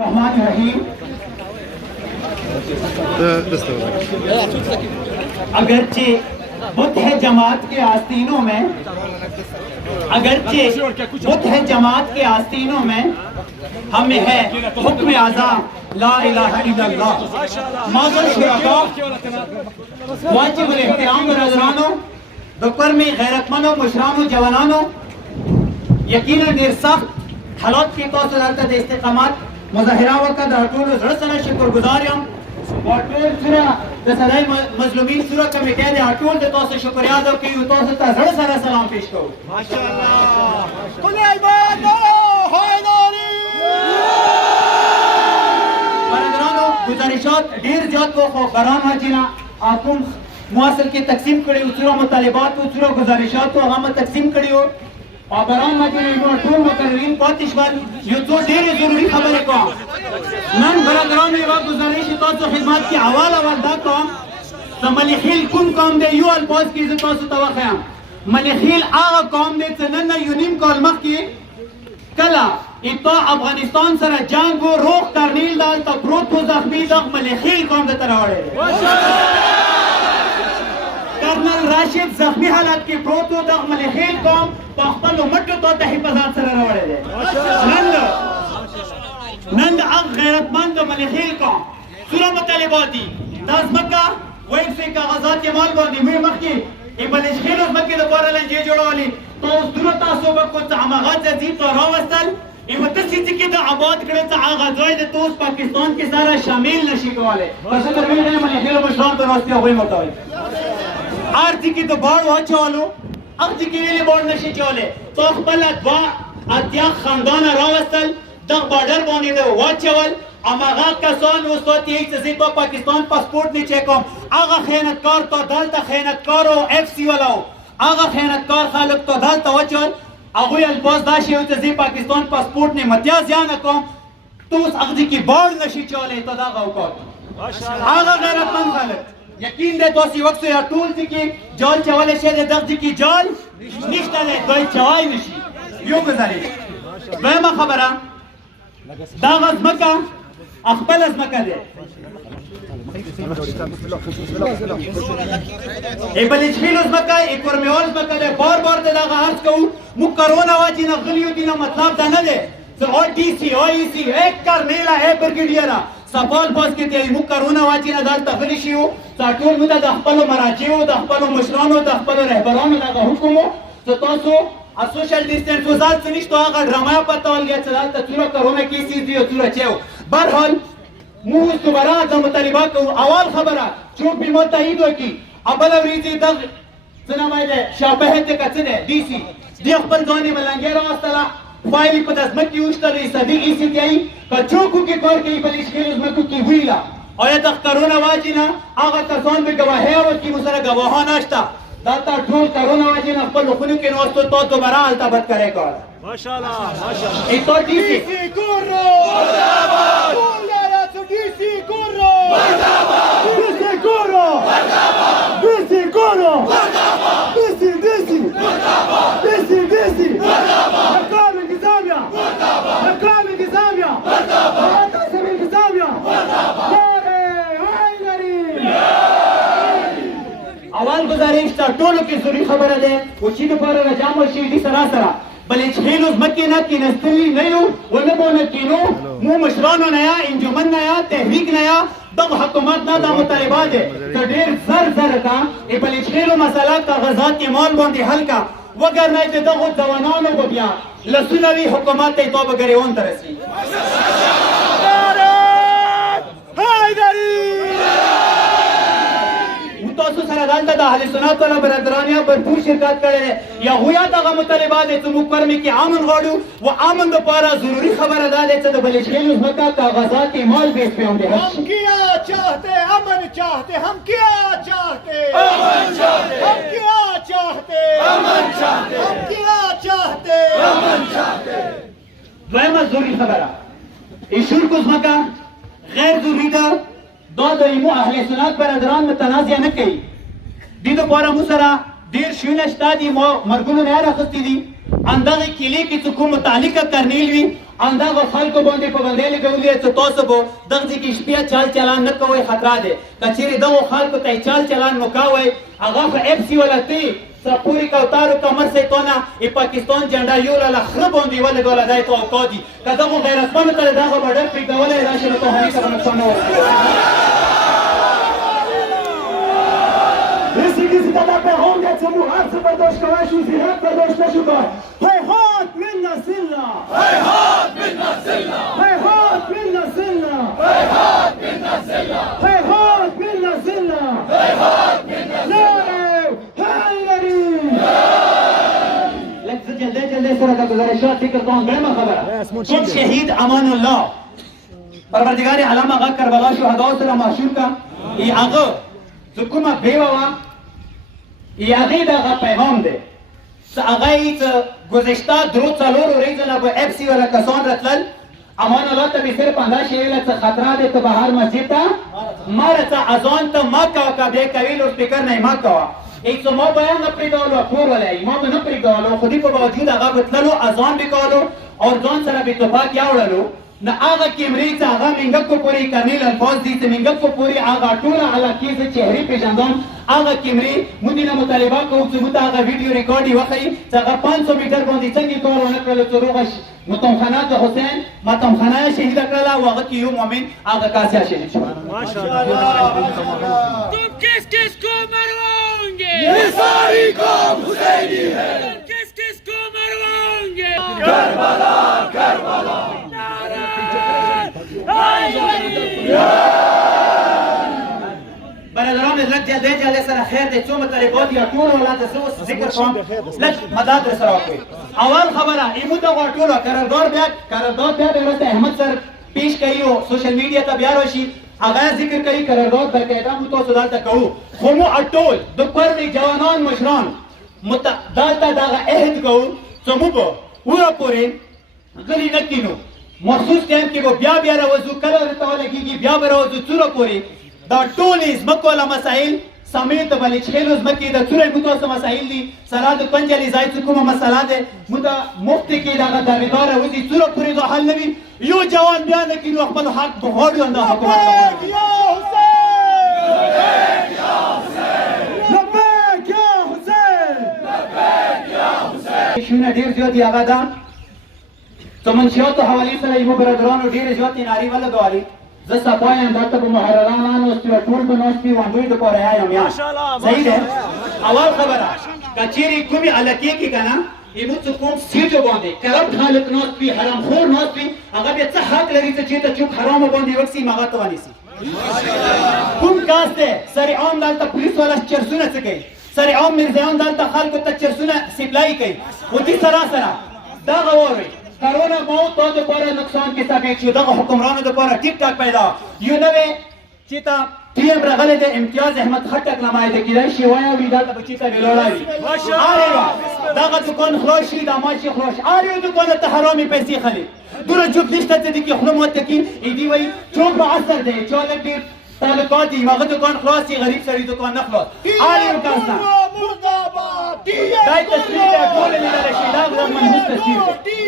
الرحمن الرحیم. अगरचे बुत है जमात के आस्तीनों में, अगरचे बुत है जमात के आस्तीनों में, हमें है हुक्म आज़ा ला इलाहा इल्लल्लाह. माज़ल शुरका वाजिब एहतराम बरदरानो, दोपहर में गैरतमंदों मुशरानो जवानानो, यकीनन ढेर सख्त हालात की तौसलात इस्तिकामत मुजाहिरा वक़्त राटूल रसना शुक्रगुजार यम वाटूल सुरा दसलाई मजलूमीन सुरा कमेटी दे आटूल दे तौस शुक्रिया अदा की तौस ता रसना सलाम पेश करो. माशाअल्लाह कुलैबानो हैदरी बरदरानो गुजारिशात ढेर जात को बरान हाजिना आकुम मुआसर के तकसीम कड़ी उसूरा मुतालिबात उसूरा गुजारिशात तो हम तकसीम कड़ी हो और बरान हाजिना इनो टूल मुकर्रीन पातिशवाल यो तो ढेर जरूरी खबर है को नन बरदरानो ये बात गुजारिश तो खिदमत की हवाला वादा को मलिखिल कुम कौम दे यू अल्फाज की इज्जत तो तवखया मलिखिल आगा कौम दे तनन यूनिम कॉल मख की कला इतो अफगानिस्तान सरा जंग वो रोक करनील दाल तो प्रोत को जख्मी दख मलिखिल कौम दे तरवाड़े कर्नल राशिद जख्मी हालात की प्रोत को दख मलिखिल कौम पख्तल उमट तो हिफाजत सरा रवाड़े नंद अग गैरतमंद मलिखिल कौम सुरा मुतालिबाती दास मक्का वैन से कागजात के माल बांधी हुए मक्की इबलिश खेल मक्की दोबारा ले जे जोड़वाली तो उस दुरता सोबत को तमागात जदीद तो रावस्तल इमतसी की तो आबाद करे तो आगा जोई दे तो पाकिस्तान के सारा शामिल नशी वाले बस तरमीन ने मलिखिल मुशरान तो रास्ते हुई मताई आरती की तो बाढ़ हो चालो आरती की लिए बाढ़ नशी चाले तो खपलत बा अत्या खानदान रावस्तल दग बॉर्डर बने दे वाचवल अमागा कसान वसोती एक से तो पाकिस्तान पासपोर्ट नीचे कम आगा खयानतकार तो दलता खयानतकारो एफसी वाला आगा खयानतकार खालक तो दलता वचल अगुय अल्फाज दाशी होते जी पाकिस्तान पासपोर्ट ने मतियाज जाना कम तो उस अगदी की बाढ़ नशी चले तो दागा औकात आगा गैरतमंद खालक यकीन दे तो सी वक्त या टूल जी की जाल चवाले शेर दग जी की जाल निश्ता ले दोई चवाई नशी यो गुजारिश वहमा खबरा दागज मक्का अखबल از مکه ده ای بلش خیل از مکه ای کرمیوال از مکه ده بار بار ده داغه عرض کو مو کرونا واجی نه غلیو دینا مطلب ده نه ده سو او ڈی سی او ای سی ایک کرنیلا ہے برگیډیرا سپال پاس کې دی مو کرونا واجی نه دال تخلی شیو ساټول مو د خپل مراجعو د خپل مشرانو د خپل رهبرانو دغه حکومت تاسو सोशल डिस्टेंस वजारत से नहीं तो आगा ड्रामा पता हो गया चला तो चूरा कोरोना की चीज दियो चूरा चेव बहरहाल मुंह दोबारा दम तरीबा को अवाल खबरा चूप भी मुतहिद हो की अबल रीजी दग सना माइले शाबहत का चने डीसी दी खबर जाने मलंगे रास्तला फाइल को दस मत उष्टली सदी इसी त्याई का चोकू के तौर के बलिश के उसमें को की हुईला और ये तक कोरोना वाजिना आगा तसान में गवाह है और की मुसरा गवाह नाश्ता दाता ठोल कोरोना वाजी न खपल खुनु के नोस्तो तो दोबारा अल्ताबत करेगा माशाल्लाह माशाल्लाह एक तो डीसी कुर्रो मुर्दाबाद बोलेरा तो डीसी कुर्रो मुर्दाबाद डीसी कुर्रो मुर्दाबाद डीसी कुर्रो मुर्दाबाद डीसी मुर्दाबाद डीसी मुर्दाबाद मकाम इंतजामिया मुर्दाबाद मकाम इंतजामिया मुर्दाबाद तहसील इंतजामिया मुर्दाबाद अवाल गुजारिश था टोलो की जरूरी खबर है वो चीज़ पर रजाम और शीदी सरासरा बल इच्छेलुस मक्के ना की नस्ली नहीं हो वो न बोने तीनो मुंह मशरानो नया इंजुमन नया तहरीक नया दब हुकूमत ना दा मुतालिबात है तो ढेर जर का ये बल इच्छेलो मसला का गजात के माल बंदी हल्का वगर नहीं तो दो जवानों को बिया लसुनवी हुकूमत है तो बगैर उन तरसी तो सर अदालत दा अहले सुन्नत वाला बरदरानिया भरपूर शिरकत करे या हुआ ता मुतालिबात है तुम ऊपर में कि आमन गाड़ू वो आमन दो पारा जरूरी खबर अदा दे तो बलिश खेल उस मक्का कागजात के माल बेच पे होंगे हम क्या चाहते अमन चाहते हम क्या चाहते अमन चाहते हम क्या चाहते अमन चाहते हम क्या चाहते अमन चाहते वह जरूरी खबर है इशूर को उस मक्का गैर जरूरी था दो इमो अहले सुन्नत बरदरान में तनाज़िया न कई दी तो पारा मुसरा देर शुनश तादी मो मरगुन ने रखती दी اندغه کلی کې څه کوم متعلقه کرنیل وي اندغه خلکو باندې پابندۍ لګولې چې تاسو به دغه ځای کې شپې چال چلان نه کوئ خطره ده که چیرې دغو خلکو ته چال چلان مو کوئ هغه په اف سی ولتی سپوري کوتارو کمر سے تونا ای پاکستان جنډا یو له خره باندې ولګول دی تو اوقادي که دغو غیرتمنو ته دغه بډر پرېږدولی راشي نو توهاني سره نقصان نه ورکوي Если вы тогда погоните, ему арцы подошка вашу зират подошка шука. Хайхат минна сильна. Хайхат минна сильна. Хайхат минна сильна. Хайхат минна сильна. Хайхат минна сильна. Хайхат минна сильна. هنگری. لکه جلدی جلدی سره د گزارشات فکر کوم بلمه خبره کوم شهید امان الله پروردگار عالم هغه کربلا شهدا سره مشهور کا ای هغه کومه بیوه ای هغه دغه پیغام دی هغه گذشته درو څلور ورځې به اف سی ولا کسان راتلل امان الله ته به صرف اندازه ویل څه خطره ده ته بهر مسجد ته مارته اذان ته ما کا به کوي لو سپیکر نه ما کا ایک ما بیان نه پریږدولو پور ولای ما به نه پریږدولو خو دې په باوجود هغه بتللو اذان وکولو او ځان سره به اتفاق یاوړلو نه هغه کیمرې ته هغه منګک کو پوری کرنیل الفاظ دي چې منګک کو پوری هغه ټول علاقې ته چهرې پیژندون هغه کیمرې موږ نه مطالبه کوو چې موږ هغه ویډیو ریکارډي وخی چې هغه 500 میټر باندې څنګه کار ونه کړل چې روغ متمخانه د حسین متمخانه شهید کړل او هغه کې یو مؤمن هغه کاسیا شهید شو ماشاءالله तुम किस किस को मरवाओगे ये सारी कौम हुसैनी है तुम किस किस को मरवाओगे करबला करबला برادران لږ جلدی جلدی سره خیر دی څو مطالبات یا ټول ولاته زه اوس ذکر کوم لږ مدد در سره وکړئ اول خبره ایمو دغه ټولو قرارداد بیا د ورځ احمد سر پیش کوي او سوشل میډیا ته بیا راشي هغه ذکر کوي قرارداد باقاعده مو تاسو دلته کوو خو مو ټول د پرې جوانان مشران دلته دغه عهد کوو چې موږ به وره پورې غلي نه کینو مخصوص ټایم کې به بیا راوځو کله ورته ولګېږي بیا به راوځو څوره پورې دا ټولې ځمکو والا مسایل سمیت د بلچخیلو ځمکې د څوره متوسط مسایل دي سره د پنجلې ځای څه کومه مسله ده موږ مفتي کې دغه دعویدار راوځي څوره پورې دا حل نه وي یو جوان بیا نه کینو خپل حق بغواړو دا حکومت يا حسين لبيك يا حسين لبيك يا حسين لبيك يا حسين شونه ډیر زیات دی هغه دا څه منشیاتو حوالې سره یمو برادرانو ډېرې زیاتې نارې ولګولې زه صفایم دلته به محرران ناست وي ټول به ناست وي وانډوی دپاره یایم یا صحیح دی اول خبره که چیرې کومې علاقې کې که نه ایمو څه کوم سیټو باندې کرپټ خلک ناست وي حرامخور ناست وي هغه بیا څه حق لري چې چېرته چوک حرامو باندې وکسي هغه ته ونیسي کوم کاس دی سر عام دلته پولیس والا چرسونه څه کوي سر عام میرزایان دلته خلکو ته چرسونه سپلای کوي خو دې سره دغه واورئ کرونا موت دا دپاره نقصان کې ثابت شو دغه حکمرانو دپاره ټیک ټاک پیدا یو نوی چې ته ټي ایم راغلی دی امتیاز احمد خټک نمایده کیدای شي وایه وي دلته به چېرته ویلاړه وي دغه دکان خلاص شي دا مال شي خلاص هر یو دکان ته حرامې پیسې خلي دومره چوک نشته چې دې کې خوله ماته کړي ایدي وایي چوک به اثر دی چا لږ ډېر تعلقات دي هغه دکان خلاص شي غریب سړي دکان نه خلاص هر یو کس نه مرداباد دا تصویر دی ټول لیدلی شي دا منحوس تصویر دی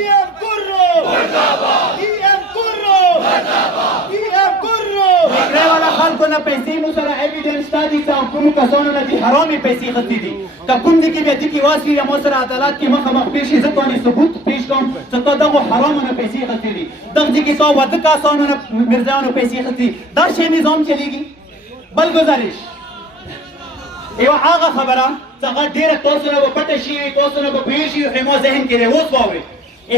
فکرې والا خلکو نه پیسې مو سره ایویډنس شته دي چې کومو کسانو نه دي حرامې پیسې اخیستې دي که کوم ځای کې بیا دې کې واسي یا مو سره عدالت کې مخامخ پېښ شي زه تانې ثبوت پېښ کوم چې تا دغو حرامو نه پیسې اخیستې دي دغه ځای کې تا واده کسانو نه میرزایانو پیسې اخیستې دا شی نظام چلېږي بل گزارش یوه هغه خبره چې هغه ډېره تاسو نه به پټه شي تاسو نه به پوهېږي شي خو ذهن کې دی اوس واورئ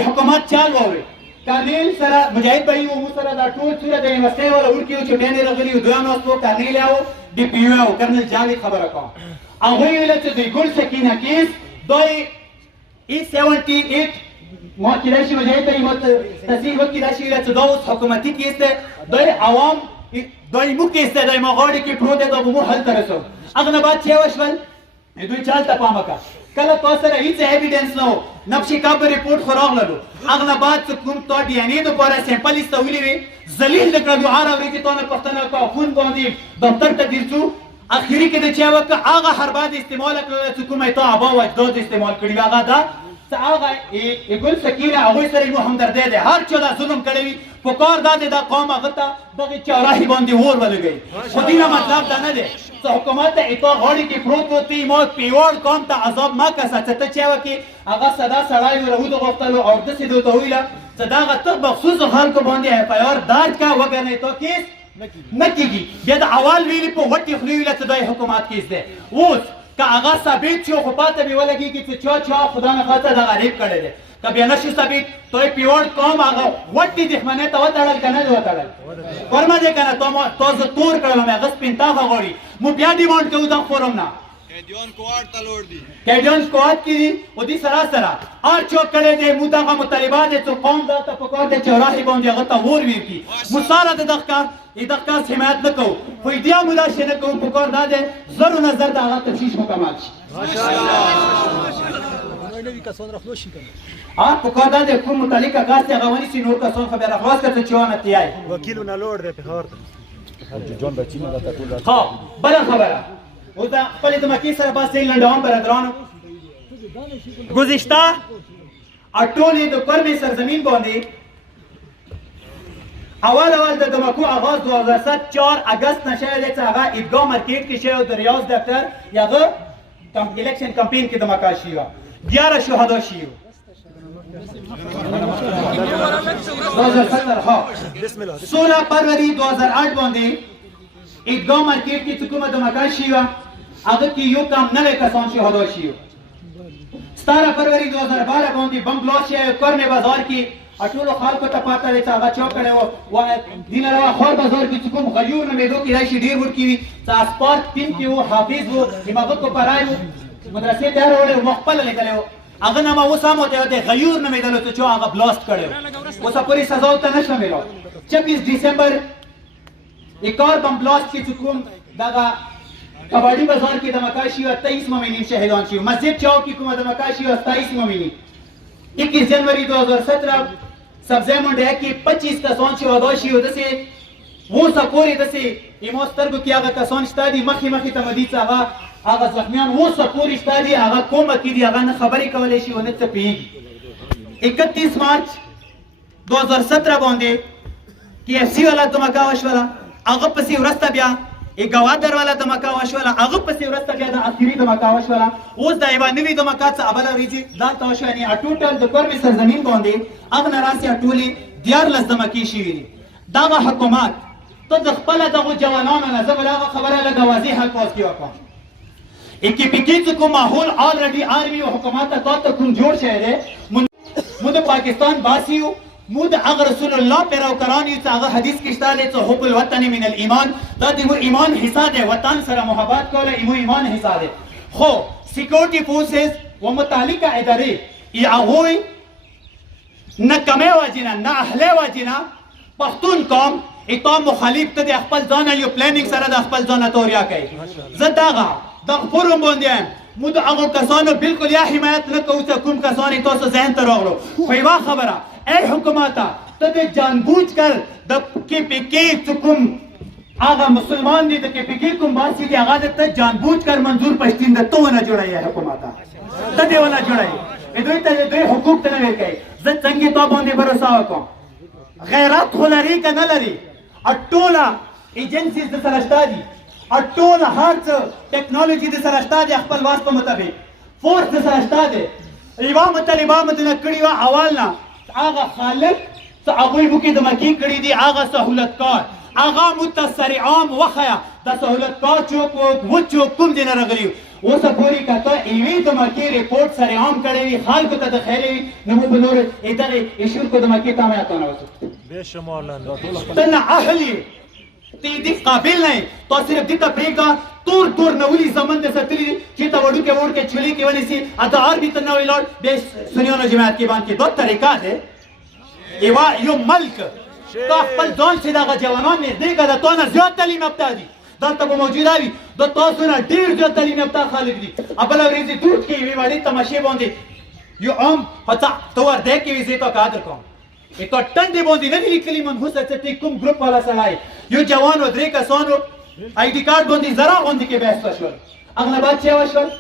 حکومت چال واورئ کرنیل سره مجاهد بهي و مو سره دا ټول څوره د یونیورسټۍ والا وړکي وو چې بیان یې راغلي وو دویم ناست وو کرنیل یې و ډي پي یو یې و کرنل جاوید خبره کوم هغوی ویله چې دوی ګل سکینه کیس دوی E78 ما کیدای شي مجاهد بهي ما تصحیح وکړي شي ویله چې دا اوس حکومتي کیس دی دوی عوام دوی مو کیس دی دوی ما غاړې کې پروت دی دا به مو هلته رسو هغه نه بعد چې وشول دوی چال ته پام وکړه کله تاسو سره هیڅ ایویډنس نه و نقش کعب ریپورټ خو راغللو هغه نه بعد چې کوم تا ډي ان اې دپاره سیمپل ایستولي وي ذلیل د کړه دعا راوړي چې تا نه پوښتنه وکړه خون باندې دفتر ته ډېر څو اخري کې د چا وکړه هغه حربا د استعمال کړله چې کومه یې تا ابا و اجداد استعمال کړي وي هغه دا څه هغه ګل سکینه هغوی سره مو همدردی دی هر چا دا ظلم کړی وي په کار دا دی دا قوم هغه ته دغې چهارراهي باندې اور ولګوي خو دې نه مطلب دا نه دی څه حکومت ته اتا غاړې کې پروت و ته ما پیوړ قوم ته عذاب مه کسه څه ته چې وکړي هغه سدا سړی و راود غوښتلو او داسې دې ورته وویله څه دغه ته بخصوصو خلکو باندې اف آی آر درج کا وګڼئ تا کیس نه کېږي بیا د اول ویلي په وټې خولې ویله څه دا حکومت کیس دی اوس که هغه ثابت شي خو پاته مې ولګېږي چې چا خدا نخواسته دغه ریپ کړی دی که بیا نه شي ثابت تو یې پیوړ قوم هغه وټې دښمنۍ ته وتړل که نه دې وتړل فرما دی که نه تا زه تور کړم هغه سپین تاغه غواړي مو بیا ډیمانډ کوو دا فورم نه کیډیون کوارټ ته لوړ دي کیډیون کوارټ کې دي او دې سره هر څوک کړی دی مو دغه مطالبات دی چې قوم دلته په کار دی چهارراهي باندې هغه ته اور ویرکړي مو ساره د دغه کار حمایت نه کوو خو ایډیا مو دا شی نه کوو په کار دا دی زرو نه زر د هغه تفتیش مکمل شي په کار دا دی کوم متعلقه کس دی هغه ونیسي نور کسان خو بیا راخلاص کړه چې چا نه تیای وکیلونه لوړ دی پېښور ته ها بله خبره اوس د خپلې د مکې سره بس یې لنډوم برادرانو گذشته ټولې د کرمې سرزمین باندې اول د دمکو آغاز 2007 4 اگست نه شوی دی چې هغه عیدګاه مارکیټ کې شوی د ریاض دفتر هغه الیکشن کمپین کې دمکا شوی وه 11 شهدا شوي 2017 ها 16 فروری 2008 باندې عیدګاه مارکیټ کې چې کومه دمکا شوی وه هغه کې یو کم 90 کسان شهدا شوي 17 فروری 2012 باندې بم بلاست شوی کرمې بازار کې ټولو خلکو ته پاته دی چې هغه چا کړی و دین علاوه خور بازار کې چې کوم غیور نومېدو کېدای شي ډېر ورکې وي چې اسپارک ټیم کې و حافظ و هماغه کوپرای و مدرسې ته راوړی و ما خپله لیکلی و هغه نامه اوس هم ورته دی غیور نومېدلو چې چا هغه بلاست کړی و اوسه پورې سزا ورته نه شوه میلاو 26 ډسمبر एक और बम ब्लास्ट के चुकुम दगा कबाड़ी बाजार की दमकाशी और 23 महीने शहीदान शी मस्जिद चौक की कुमा दमकाशी और 27 महीने 21 जनवरी 2017 सब्जे मंडे की 25 का सोंची वदोशी उदसे वो सपोरी दसे इमोस्तर को किया का सोंच तादी मखी मखी तमदी चागा आगा जख्मियान वो सपोरी तादी आगा कोम की दी आगा न खबरी कवले शी होने से पी 31 मार्च 2017 बांधे की एफसी वाला दमकावश वाला هغه پسې ورسته بیا ګوادر والا دمکا وشوله هغه پسې ورسته بیا د اخري دمکا وشوله اوس دا یوه نوې دمکا څه اوله ورځې دلته وشوه یعنې ټوټل د کرمې سرزمین باندې هغه نه راسې ټولې 14 دمکې شوي دي دغه حکومت ته د خپله دغو جوانانو نه زه به دغه خبره لږه واضح الفاظ کې وکړم کې پکې چې کوم ماحول آلریډي آرمي او حکومت ته کوم جوړ شوی دی مو د پاکستان باسی یو مود اگر رسول الله پیروکاران یو هغه حدیث کې شته چې حب الوطن من الايمان دا د ایمان حصہ ده وطن سره محبت کول ایمان حصہ ده خو سکیورټي فورسز و متعلقه ادارې یا هغوی نه کمې واجنه نه اهله واجنه پښتون قوم اقام مخالف ته د خپل ځان یو پلانینګ سره د خپل ځان توریا کوي زه دغه د فورم باندې مو د هغو کسانو بالکل یا حمایت نه کوو چې کوم کسان تاسو ذهن ته راغلو خو یوه خبره اے حکومتا ته د جانبوج کر د کې پی کې کوم هغه مسلمان دي د کې پی کې کوم باسی دي هغه ته جانبوج کر منظور پښتین د تو نه جوړای حکومتا ته دی ولا جوړای دوی ته دوی حقوق ته نه ورکړي زه څنګه تو باندې باور وکم غیرت خلری ک نه لري اټولا ایجنسیز د سره شته دي اټولا هرڅ ټیکنالوژي د سره شته دي خپل واسطه مطابق فورس د سره شته دي ایوا مطالبه مدنه کړی وا اولنا هغه خالق څه هغوی مو کې د مکې کړي دي هغه سهولتکار هغه متصر عام وخیا د سهولتکار چوک و چوک کوم دي نه راغلي اوسه پورې کته ایوي د مکې ریپورټ سره عام کړی وي خلکو ته د خیرې نو مو په نور ادارې ایشور کو د مکې تامه اتنه وسو بشمار لاندې تنه اهلی تی دې قابل نه تو صرف دې ته پریګا تور نولی زمن د ستلی چې تا وړو کې ور کې چولي کې ونی سي اته ار به تنه ویلار به سنیانو جماعت کې باندې دوه طریقه ده ایوا یو ملک تا خپل ځان چې دا جوانان نه دی ګدا تو نه زیات تعلیم یافته دي دلته به موجوده وي د تاسو نه ډیر زیات تعلیم یافته خلک دي خپل ورځې دوت کې وی وړي تماشې باندې یو عام هڅه تور دې کې وی زه تا قادر کوم एक टंडे बोंदी नहीं लिखली मन हो सकते कुम ग्रुप वाला सलाई यो जवान और द्रे का सोनो आईडी कार्ड बोंदी जरा बोंदी के बेस्ट वशल अगला बात क्या वशल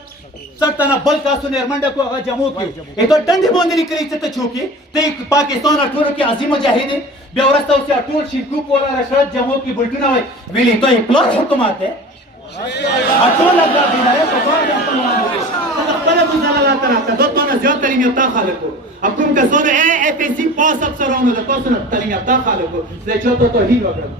سرتنا بل کاسو نرمنډه کو هغه جمع کی اته ډنډي باندې لیکلي چې ته چوکي ته پاکستان ټولو کې عظیم مجاهد بیا ورسته اوس ټول شینکو کولا رشاد جمع کی بلټونه وای ویلې ته پلاس حکومت ده ټول لګا دی نه په کار ده خپل ګزاره لا تر ته دوه نه زیات تعلیم یافته خلکو حکومت کسانو اف اس سی پاس افسرانو د تاسو نه تعلیم یافته خلکو زه چاته توهین وکړم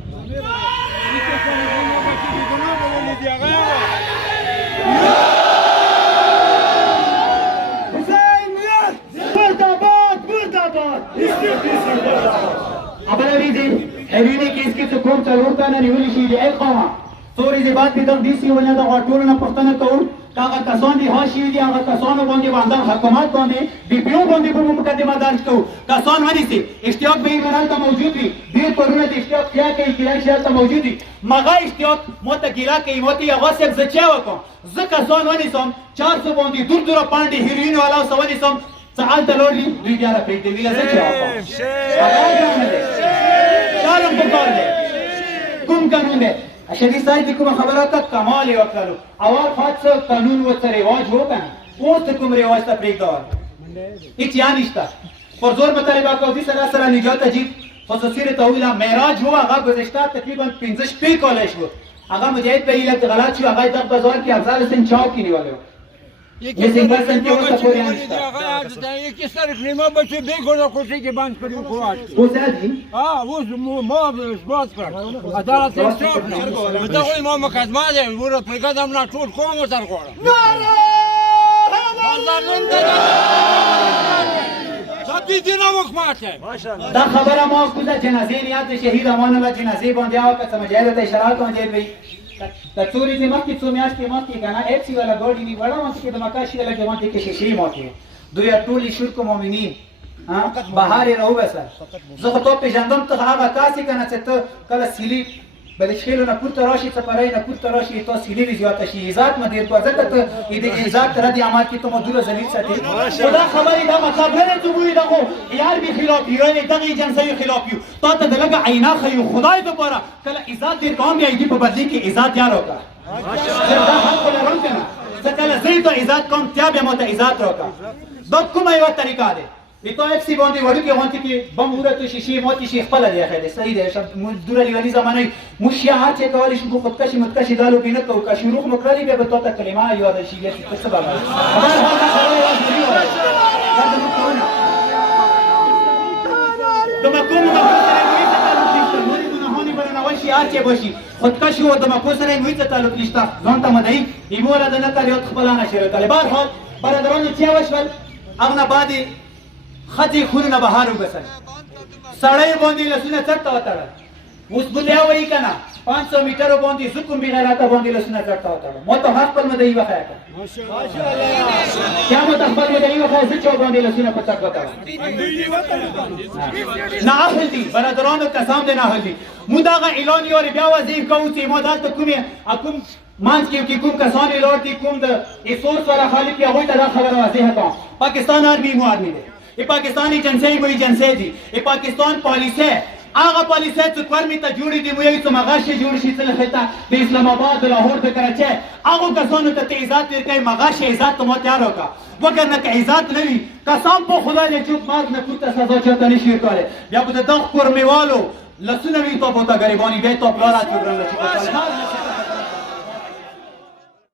ابله ریزی هیوینی کې اسکی څه کوم څلور تنه نیولې شي د القامه سوري دې بعد دې دي سي ونه د غټولو نه پښتنه کوو هغه کسان دي هاشي دي هغه کسانو باندې حکومت باندې بي پي او باندې په مقدمه درج کوو کسان ونی سي اشتیاق به ایران ته موجود وي دې پرونه د اشتیاق کیا کوي کله چې ته موجود دي مغه اشتیاق متګیلا کوي موتی هغه څه زچا وکم زه کسان ونی سم 400 باندې دور دور باندې هیروین والا سوالي سم سعال تلوري دوی بیا را پېټې ویل څه چالم پکار دے کوم قانون دے شریف صاحب کوم خبره کا کمال وکړو اول خاص قانون و څه رواج وو کنه اوس کوم رواج ته پریږدو هیڅ یا نشته پر زور مطالبه کوي سره سره نجات اجیب خصوصي تویلا معراج هو هغه گذشته تقریبا 15 شپې کولای شو هغه مجاهد په ایله غلط شو هغه د بازار کې افضل سن چاو کې نیولو یکی سر کلمه بچه بیگونه کشی که بند کردیم خواهد اوز ما باز کرد عدالت سرچاپ نه تا خوی ما مقدمه ده برو پرگدم نه چود کنم و سر خورم دیدی نمکماته دا خبره ما کوزه جنازه نیاد شهید امان الله جنازه باندې او که مجاهد ته اشاره کوم دی وی کڅوري دې مخکې څو میاشتې مخکې کنه اف سی والا ګاډي وی وړه مونږ کې د مکاشي له جماعت کې شیشې موته دوی ټول شرک مؤمنین ها بهار راو وسه زه خو ته پیژندم ته هغه کاسي کنه چې ته کله سیلی بل شیلو نه پورته راشي ته پرای نه پورته راشي ته سیلی وی زیات شي عزت مدیر کو ځکه ته دې عزت تر دې عمل کې ته مدوله زلیل ساتي خدا خبرې دا مطلب نه ته وی دغه یار به خلاف یو نه دغه جنسي خلاف یو ته ته دلګه عینا خي خدای ته پره کله عزت دې قوم یې دې په بدلی کې عزت یار وکړه ماشاءالله دا حق لرم کنه ځکه زه ته عزت کوم ته به مو ته عزت وکړه دا کومه یو طریقه ده تو اف سی باندې وړو کې وانت کې بم ورته شیشې موتی شي خپل دی اخی صحیح دی شب دوره لیوالي زمانه مشیا چې کولای شي خودکشي متکشي دالو بینه کو کا شروع مکرلی به تو ته کلمه یاد شي چې څه سبب دما کوم شي اچ بشي خودکشي و دما کو سره موږ ته تعلق نشته ځان ته مدای ایمولا د نه کاریو خپل نه شروع کړي بهر حال برادرانو چې وشول اغه بعد خځې خورونه بهار وګسل سړی باندې لسونه چټه وتاړه اوس بلیا وایي کنه 500 میټر باندې زکم بي غیرته باندې لسونه چټه وتاړه مو ته حق پر مدای وخایا ماشاءالله کیا مو ته خپل مدای وخایا چې چا باندې لسونه په چټه وتاړه نه اهل دي برادرانو قسم دې نه اهل دي مو دا اعلان یو بیا وظیف کوو چې مو دلته کومه حکومت مانس کې کوم کسان لور دي کوم د ایسورس والا خالق یا وای ته دا خبره واضحه کوم پاکستان آرمی مو آرمی دی ये पाकिस्तानी जनसे वही जनसे थी ये पाकिस्तान पॉलिस है आगा पॉलिस है तो कर्मी ता जुड़ी थी मुझे तो मगाशी जुड़ी सी चल खेता बे इस्लामाबाद लाहौर पे कराची आगो कसानो ता इजात तेरे कई मगाशी इजात तो मत यार होगा वगर न का इजात नहीं कसम को खुदा ने चुप मार न कुत्ता सजा चाहता नहीं शिर करे या बुते दख कर्मी वालो लसुन भी तो बोता गरीबानी बे तो प्लारा चुरन लचको